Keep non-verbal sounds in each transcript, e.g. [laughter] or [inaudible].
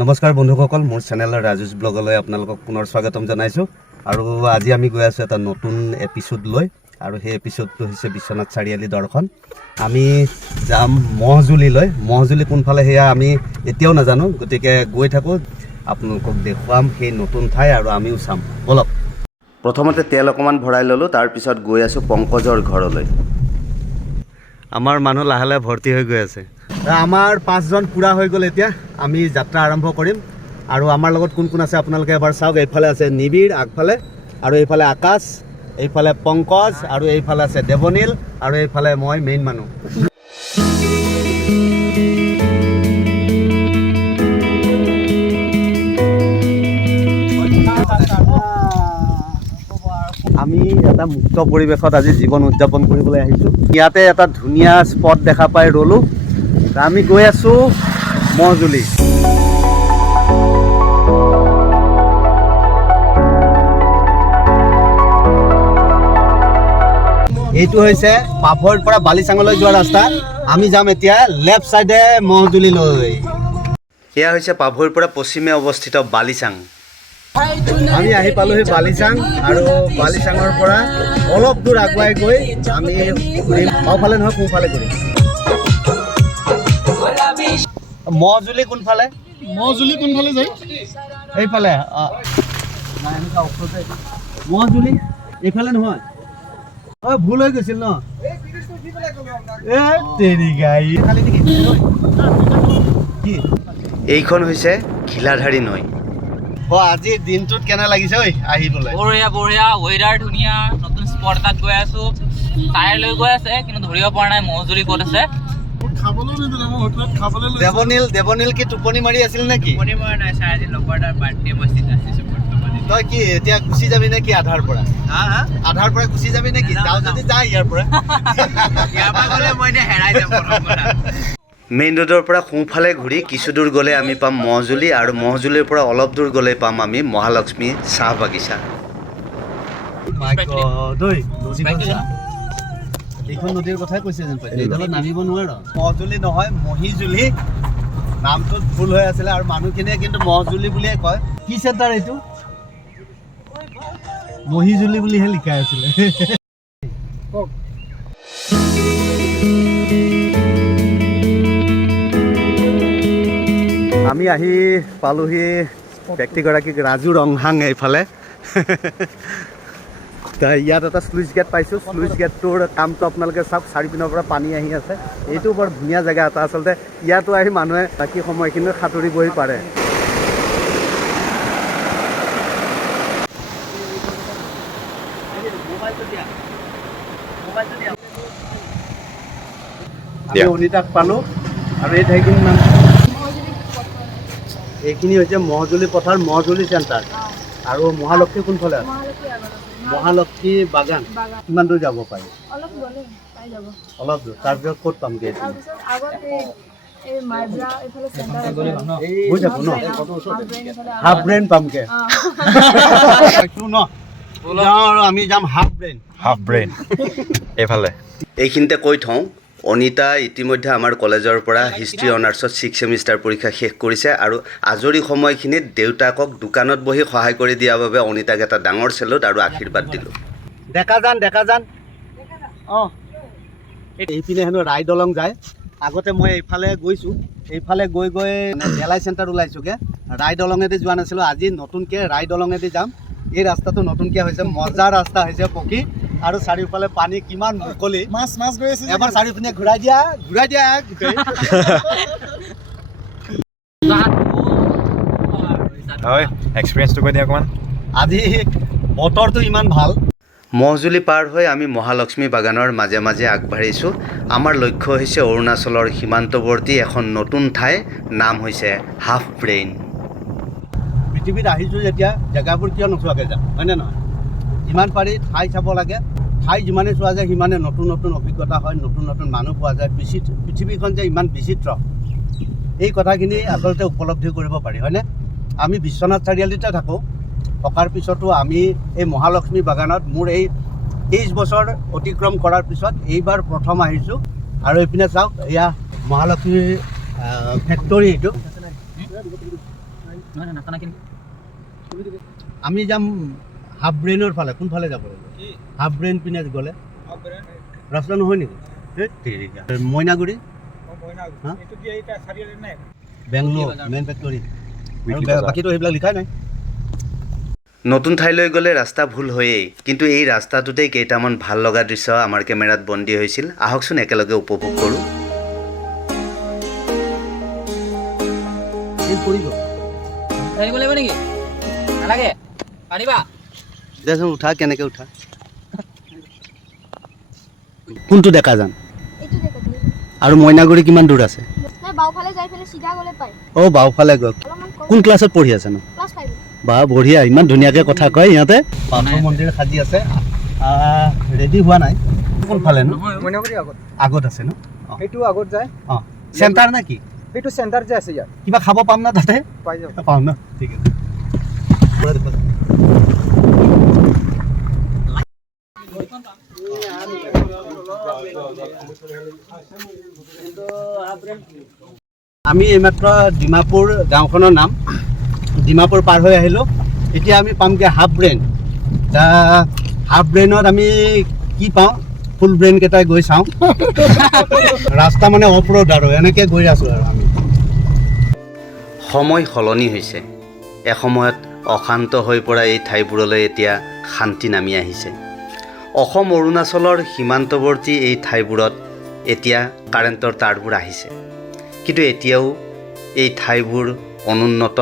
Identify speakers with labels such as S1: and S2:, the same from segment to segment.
S1: নমস্কাৰ বন্ধুসকল মোৰ চেনেলৰ ৰাজুচ ব্লগলৈ আপোনালোকক পুনৰ স্বাগতম জনাইছোঁ। আৰু আজি আমি গৈ আছোঁ এটা নতুন এপিছ'ড লৈ আৰু সেই এপিছ'ডটো হৈছে বিশ্বনাথ চাৰিআলি দৰ্শন। আমি যাম মহজুলিলৈ। মহজুলি কোনফালে সেয়া আমি এতিয়াও নাজানো গতিকে গৈ থাকোঁ আপোনালোকক দেখুৱাম সেই নতুন ঠাই আৰু আমিও চাম। ব'লক। প্ৰথমতে তেল অকণমান ভৰাই ল'লোঁ তাৰপিছত গৈ আছোঁ পংকজৰ ঘৰলৈ। আমাৰ মানুহ লাহে লাহে ভৰ্তি হৈ গৈ আছে। আমাৰ পাঁচজন পূৰা হৈ গ'ল এতিয়া। আমি যাত্ৰা আৰম্ভ কৰিম। আৰু আমাৰ লগত কোন কোন আছে আপোনালোকে এবাৰ চাওক। এইফালে আছে নিবিড়, আগফালে। আৰু এইফালে আকাশ, এইফালে পংকজ, আৰু এইফালে আছে দেৱনীল, আৰু এইফালে মই মেইন মানুহ। আমি এটা মুক্ত পৰিৱেশত আজি জীৱন উদযাপন কৰিবলৈ আহিছোঁ। ইয়াতে এটা ধুনীয়া স্পট দেখা পাই ৰ'লোঁ। আমি গৈ আছোঁ মহজুলি। এইটো হৈছে পাভৈৰ পৰা বালিচাঙলৈ যোৱা ৰাস্তা। আমি যাম এতিয়া লেফ্ট ছাইডে মহজুলিলৈ। এয়া হৈছে পাভৈৰ পৰা পশ্চিমে অৱস্থিত বালিচাং। আমি আহি পালোহি বালিচাং আৰু বালিচাঙৰ পৰা অলপ দূৰ আগুৱাই গৈ আমি ঘূৰিম। বাওঁফালে নহয়, সোঁফালে ঘূৰিম। মজুলি কোনফালে
S2: মজুলি কোনফালে যায়
S1: এইফালে অ। নাই, এনেকুৱা ওচৰতে। মহজুলি এইফালে নহয়। অ ভুল হৈ গৈছিল ন? এ তেৰিকা, ই নেকি? কি?
S3: এইখন হৈছে ঘিলাধাৰী নৈ।
S1: অ আজিৰ দিনটোত কেনে লাগিছে ঐ আহিবলৈ?
S4: বঢ়িয়া বঢ়িয়া ৱেডাৰ ধুনীয়া নতুন স্পট এটাত গৈ আছো। টায়াৰ লৈ গৈ আছে কিন্তু ধৰিব পৰা নাই মহজুলি ক'ত আছে।
S1: দেৱনীল দেৱনীল কি টোপনি মাৰি আছিল নেকি? তই কি এতিয়া গুচি যাবি নেকি আধাৰ পৰা? আধাৰ পৰা গুচি যাবি নেকি যাওঁ যদি যা ইয়াৰ পৰা।
S4: ইয়াৰ পৰা গ'লে মই এতিয়া হেৰাই যাম
S3: মেইন ৰোডৰ পৰা সোঁফালে ঘূৰি কিছু দূৰ গ'লে আমি পাম মহজুলি আৰু মহজুলিৰ পৰা অলপ দূৰ গ'লে পাম আমি মহালক্ষ্মী চাহ বাগিচা
S1: My God, ঐ, নদীখন চা। এইখন নদীৰ কথাই কৈছে যেন পাইছোঁ। এইডালত নামিব নোৱাৰ মহজুলি নহয় মহিজুলি। নামটোত ভুল হৈ আছিলে আৰু মানুহখিনিয়ে কিন্তু মহজুলি বুলিয়ে কয়। কি চেণ্টাৰ এইটো? মহিজুলি বুলিহে লিখাই আছিলে।
S2: কওক।
S1: আমি আহি পালোহি ব্যক্তিগৰাকীক ৰাজু ৰংহাং এইফালে। ইয়াত এটা শ্লুইচ গেট পাইছোঁ। শ্লুইচ গেটটোৰ কামটো আপোনালোকে চাওক চাৰিপিনৰ পৰা পানী আহি আছে। এইটো বৰ ধুনীয়া জেগা এটা। আচলতে ইয়াতো আহি মানুহে বাকী সময়খিনিত সাঁতুৰিবহি পাৰে। আমি অনিতাক পালোঁ আৰু এই ঠাইখিনি নাম এইখিনি হৈছে মহজুলি পথাৰ মহজুলি চেণ্টাৰ। আৰু মহালক্ষ্মী কোনফালে আছে? মহালক্ষ্মী বাগান? কিমান দূৰ যাব পাৰি?
S5: অলপ গ'লে পাই যাব।
S1: অলপ দূৰ। তাৰপিছত ক'ত পামগৈ হৈ থাকোঁ ন?
S5: হাফ ব্ৰেইন
S1: পামগৈ ন? যাওঁ আৰু আমি যাম হাফ ব্ৰেইন
S6: হাফ ব্ৰেইন এইফালে।
S3: এইখিনিতে কৈ থওঁ অনিতা ইতিমধ্যে আমাৰ কলেজৰ পৰা হিষ্ট্ৰী অনাৰ্ছত ছিক্স ছেমিষ্টাৰ পৰীক্ষা শেষ কৰিছে আৰু আজৰি সময়খিনিত দেউতাকক দোকানত বহি সহায় কৰি দিয়াৰ বাবে অনিতাক এটা ডাঙৰ চেলুট আৰু আশীৰ্বাদ দিলোঁ।
S1: ডেকা যান ডেকা যান। অঁ। এইপিনে হেনো ৰাই দলং যায়। আগতে মই এইফালে গৈছোঁ। এইফালে গৈ গৈ ঢেলাই চেণ্টাৰ ওলাইছোঁগৈ। ৰাই দলঙেদি যোৱা নাছিলোঁ। আজি নতুনকৈ ৰাই দলঙেদি যাম। এই ৰাস্তাটো নতুনকৈ হৈছে মজা ৰাস্তা হৈছে পকী। আৰু চাৰিওফালে পানী কিমান মুকলি।
S2: মাছ মাছ গৈ আছে।
S1: এবাৰ চাৰিওপিনে ঘূৰাই দিয়া ঘূৰাই দিয়া
S6: হয় এক্সপিৰিয়েঞ্চটো কৈ দিয়া অকণমান।
S1: আজি বতৰটো ইমান ভালো।
S3: মহজুলি পাৰ হৈ আমি মহালক্ষ্মী বাগানৰ মাজে মাজে আগবাঢ়িছোঁ। আমাৰ লক্ষ্য হৈছে অৰুণাচলৰ সীমান্তৱৰ্তী এখন নতুন ঠাই নাম হৈছে হাফ ব্ৰেইন
S1: পৃথিৱীত আহিছোঁ যেতিয়া, জেগাবোৰ কিয় নোচোৱাকৈ যাম হয়নে নহয়? যিমান পাৰি ঠাই চাব লাগে। ঠাই যিমানে চোৱা যায় সিমানে নতুন নতুন অভিজ্ঞতা হয়, নতুন নতুন মানুহ পোৱা যায়। বিচিত্ৰ পৃথিৱীখন যে ইমান বিচিত্ৰ, এই কথাখিনি আচলতে উপলব্ধি কৰিব পাৰি, হয়নে? আমি বিশ্বনাথ চাৰিআলিতে থাকোঁ। থকাৰ পিছতো আমি এই মহালক্ষ্মী বাগানত মোৰ এই তেইছ বছৰ অতিক্ৰম কৰাৰ পিছত এইবাৰ প্ৰথম আহিছোঁ। আৰু এইপিনে চাওক, এয়া মহালক্ষ্মীৰ ফেক্টৰী এইটো
S4: নহয় নহয় নাচানা কিনি
S1: আমি যাম হাফ ব্ৰেইনৰ ফালে কোনফালে যাব? লাগিব হাফ ব্ৰেইন পিনে গ'লে। ৰাস্তা নহয় নেকি? মইনাগুৰি বেংগলোৰ মেইন ফেক্টৰী বাকীতো সেইবিলাক লিখাই নাই?
S3: নতুন ঠাইলৈ গ'লে ৰাস্তা ভুল হয়েই। কিন্তু এই ৰাস্তাটোতেই কেইটামান ভালো লগা দৃশ্য আমাৰ কেমেৰাত বন্দী হৈছিল। আহকচোন একেলগে উপভোগ কৰোঁ।
S4: লাগিব নেকি?
S1: উঠা কেনেকৈ উঠা? [laughs] কোনটো ডেকা যান আৰু মইনাগুৰি কিমান দূৰ আছে? অ' বাওঁফালে গৈ কোন ক্লাছত পঢ়ি আছে ন? বা বঢ়িয়া ইমান ধুনীয়াকৈ কথা কয় ইহঁতে। মন্দিৰ সাজি আছে। ৰেডি হোৱা নাই। কোনফালে ন?
S7: আগত।
S1: আগত আছে ন?
S7: সেইটো আগত যায়।
S1: অঁ। চেণ্টাৰ নে কি?
S7: সেইটো চেণ্টাৰ যে আছে ইয়াত।
S1: কিবা খাব পাম না তাতে?
S7: পাই যাব।
S1: পাম ন। ঠিক আছে। আমি এইমাত্ৰ ডিমাপুৰ গাঁওখনৰ নাম। ডিমাপুৰ পাৰ হৈ আহিলোঁ। এতিয়া আমি পামগৈ হাফ ব্ৰেইন এতিয়া হাফ ব্ৰেইনত আমি কি পাওঁ? ফুল ব্ৰেইন কেইটাই গৈ চাওঁ। ৰাস্তা মানে অফ ৰোড আৰু, এনেকৈ গৈ আছোঁ আৰু আমি।
S3: সময় সলনি হৈছে। এসময়ত অশান্ত হৈ পৰা এই ঠাইবোৰলৈ এতিয়া শান্তি নামি আহিছে। অসম অৰুণাচলৰ সীমান্তৱৰ্তী এই ঠাইবোৰত এতিয়া কাৰেণ্টৰ তাঁৰবোৰ আহিছে। কিন্তু এতিয়াও এই ঠাইবোৰ অনুন্নত,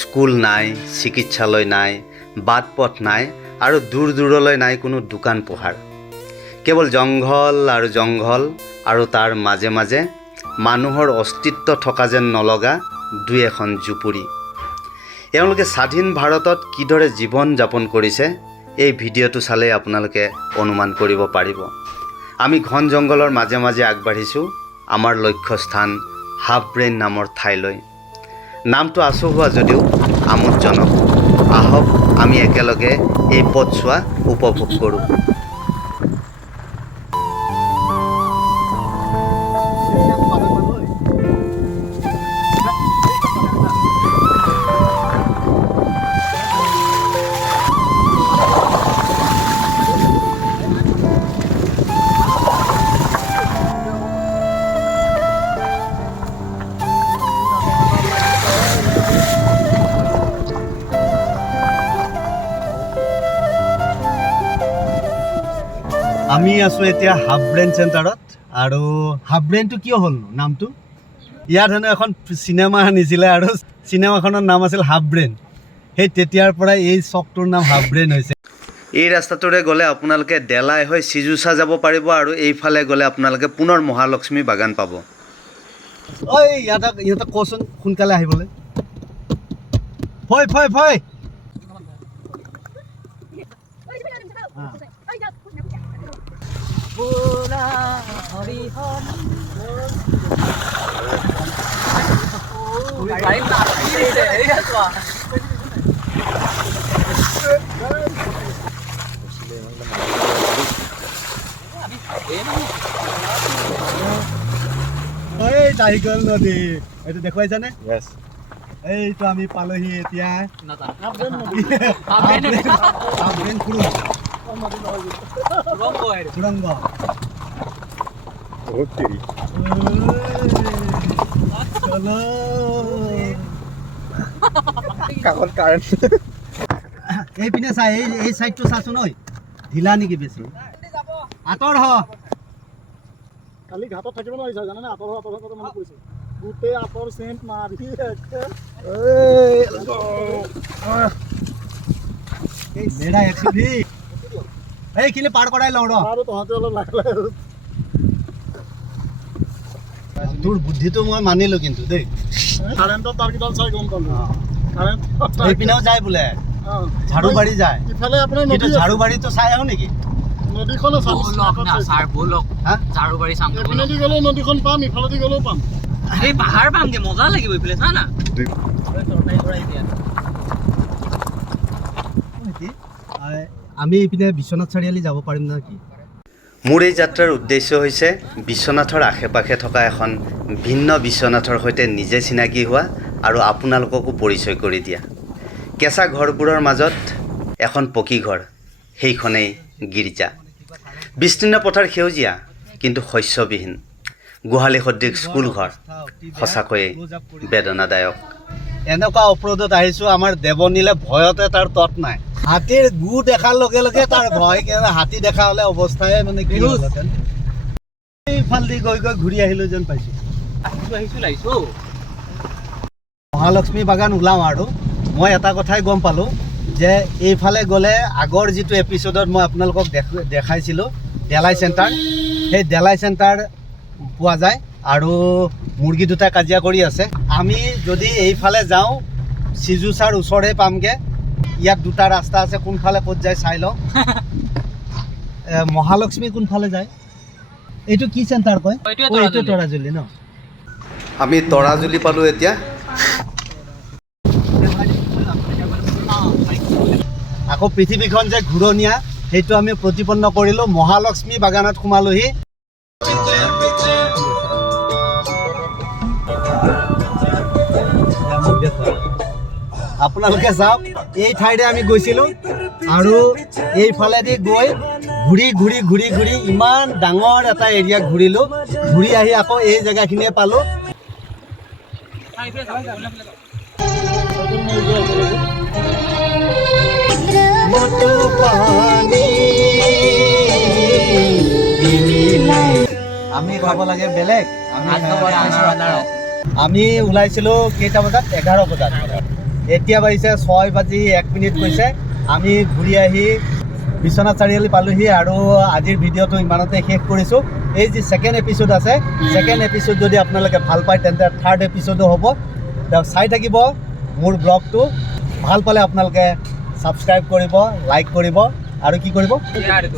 S3: স্কুল নাই, চিকিৎসালয় নাই বাট পথ নাই আৰু দূৰ দূৰলৈ নাই কোনো দোকান পোহাৰ। কেৱল জংঘল আৰু জংঘল আৰু তাৰ মাজে মাজে মানুহৰ অস্তিত্ব থকা যেন নলগা দুই এখন জুপুৰি। এওঁলোকে স্বাধীন ভাৰতত কিদৰে জীৱন যাপন কৰিছে, এই ভিডিঅ'টো চালেই আপোনালোকে অনুমান কৰিব পাৰিব। আমি ঘন জংঘলৰ মাজে মাজে আগবাঢ়িছোঁ, আমাৰ লক্ষ্যস্থান হাফ ব্ৰেইন নামৰ ঠাইলৈ। নামটো আচহুৱা যদিও আমোদজনক, আহক আমি একেলগে এই পথছোৱা উপভোগ কৰোঁ।
S1: আমি আছোঁ এতিয়া হাফ ব্ৰেইন চেণ্টাৰত আৰু হাফ ব্ৰেইনটো কিয় হ'লনো নামটো? ইয়াত হেনো এখন চিনেমা আনিছিলে আৰু চিনেমাখনৰ নাম আছিল হাফ ব্ৰেইন সেই তেতিয়াৰ পৰাই এই চকটোৰ নাম হাফ ব্ৰেইন হৈছে।
S3: এই ৰাস্তাটোৰে গ'লে আপোনালোকে দেলাই হৈ চিজুচা যাব পাৰিব আৰু এইফালে গ'লে আপোনালোকে পুনৰ মহালক্ষ্মী বাগান পাব।
S1: ঐ ইহঁতক ইহঁতক কচোন সোনকালে আহিবলৈ। ফয় ফয় ফয় এই টাইগল নদী এইটো দেখুৱাইছানে
S6: Yes.
S1: এইটো আমি পালোহি এতিয়া
S4: নাজানো
S1: চলো
S7: কাষত কাৰেণ্ট
S1: এই পিনে চা এই এই চাইডটো চাচোন ঐ ঢিলা নেকি বেছি? আঁতৰ হ।
S2: কালি ঘাটত থাকিব নোৱাৰিছা জানানে? আঁতৰ আঁতৰ আঁতৰ মনত পৰিছে। গোটেই আঁতৰ চেণ্ট মাৰি একে
S1: মেৰা এক্সিডি এইখিনি পাৰ কৰাই লওঁ ৰ?
S2: আৰু তহঁতে অলপ লাহে লাহে আৰু
S1: তোৰ বুদ্ধিটো মই মানিলোঁ কিন্তু দেই।
S2: কাৰেণ্টৰ তাৰকেইডাল চাই গম পালোঁ। কাৰেণ্ট
S1: এইপিনেও যায় বোলে। ঝাৰুবাৰী যায়।
S2: ইফালে আপোনাৰ
S1: কিন্তু
S2: নদী আছে।
S1: ঝাৰুবাৰীটো চাই আহো নেকি?
S2: নদীখন চাইছোঁ।
S4: ছাৰ ব'লক
S1: হা?
S4: ঝাৰুবাৰী চাম।
S2: এইপিনেদি গ'লেও নদীখন পাম ইফালেদি গ'লেও পাম।
S4: এই পাহাৰ পামগে মজা লাগিব এইফালে চা না।
S1: আমি এইপিনে বিশ্বনাথ চাৰিআলি যাব পাৰিম না কি?
S3: মোৰ এই যাত্ৰাৰ উদ্দেশ্য হৈছে বিশ্বনাথৰ আশে পাশে থকা এখন ভিন্ন বিশ্বনাথৰ সৈতে নিজে চিনাকি হোৱা আৰু আপোনালোককো পৰিচয় কৰি দিয়া। কেঁচা ঘৰবোৰৰ মাজত এখন পকী ঘৰ, সেইখনেই গীৰ্জা। বিস্তীৰ্ণ পথাৰ সেউজীয়া, কিন্তু শস্যবিহীন। গোহালি সদৃশ স্কুল ঘৰ, সঁচাকৈয়ে বেদনাদায়ক।
S1: এনেকুৱা অপৰাধত আহিছোঁ, আমাৰ দেৱনীলে ভয়তে তাৰ তত নাই। হাতীৰ গু দেখাৰ লগে লগে তাৰ ভয় হাতী দেখা হ'লে অৱস্থাই মানে কি হ'লহেঁতেন এইফালেদি গৈ গৈ ঘূৰি আহিলোঁ যেন পাইছোঁ। মহালক্ষ্মী বাগান ওলাওঁ আৰু। মই এটা কথাই গম পালোঁ যে এইফালে গ'লে আগৰ যিটো এপিছ'ডত মই আপোনালোকক দেখু দেখাইছিলোঁ দেলাই চেণ্টাৰ সেই দেলাই চেণ্টাৰ পোৱা যায় আৰু মুৰ্গী দুটা কাজিয়া কৰি আছে। আমি যদি এইফালে যাওঁ চিজু ছাৰ ওচৰে পামগৈ। ইয়াত দুটা ৰাস্তা আছে কোনফালে ক'ত যায় চাই লওঁ। [laughs] মহালক্ষ্মী কোনফালে যায়? এইটো কি চেণ্টাৰ কয়? এইটো
S4: তৰাজুলি।
S1: তৰাজুলি ন?
S3: আমি তৰাজুলি পালোঁ এতিয়া।
S1: আকৌ পৃথিৱীখন যে ঘূৰণীয়া সেইটো আমি প্ৰতিপন্ন কৰিলোঁ। মহালক্ষ্মী বাগানত সোমালোহি। আপোনালোকে চাওক এই ঠাইৰে আমি গৈছিলোঁ আৰু এইফালেদি গৈ ঘূৰি ঘূৰি ঘূৰি ঘূৰি ইমান ডাঙৰ এটা এৰিয়া ঘূৰিলোঁ। ঘূৰি আহি আকৌ এই জেগাখিনিয়ে পালোঁ। আমি খাব লাগে বেলেগ। আমি ওলাইছিলোঁ কেইটা বজাত? এঘাৰ বজাত। এতিয়া বাজিছে ছয় বাজি এক মিনিট কৈছে। আমি ঘূৰি আহি বিশ্বনাথ চাৰিআলি পালোহি আৰু আজিৰ ভিডিঅ'টো ইমানতে শেষ কৰিছোঁ। এই যি ছেকেণ্ড এপিছ'ড আছে ছেকেণ্ড এপিছ'ড যদি আপোনালোকে ভালো পায় তেন্তে থাৰ্ড এপিছ'ডো হ'ব। চাই থাকিব মোৰ ব্লগটো। ভালো পালে আপোনালোকে ছাবস্ক্ৰাইব কৰিব লাইক কৰিব আৰু কি কৰিব?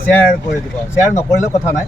S1: শ্বেয়াৰ কৰি দিব। শ্বেয়াৰ নকৰিলেও কথা নাই।